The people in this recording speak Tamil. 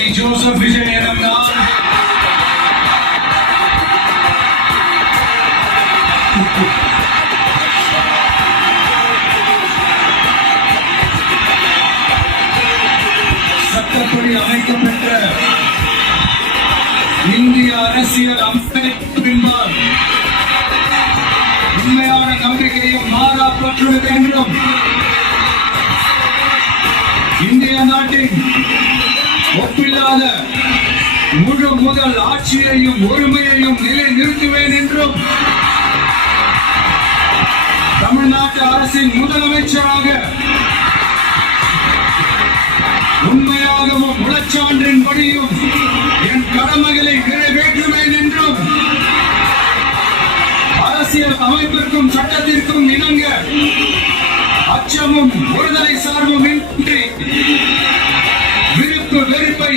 ஸ்ரீ ஜோசப் விஜயன் சட்டப்படி அமைக்கப்பட்ட இந்திய அரசியல் அமைப்பின்பால் உண்மையான நம்பிக்கையும் மாறா பற்றுவது என்றும் இந்திய நாட்டின் ஒப்பில்லாத முழு முதல் ஆட்சியையும் ஒருமையையும் நிலை நிறுத்துவேன் என்றும் தமிழ்நாட்டு அரசின் முதலமைச்சராக உண்மையாகவும் உளச்சான்றின்படியும் என் கடமைகளை நிறைவேற்றுவேன் என்றும் அரசியல் அமைப்பிற்கும் சட்டத்திற்கும் இணங்க அச்சமும் ஒருதலை சார்பும் இன்றி விருப்பு வெறுப்பை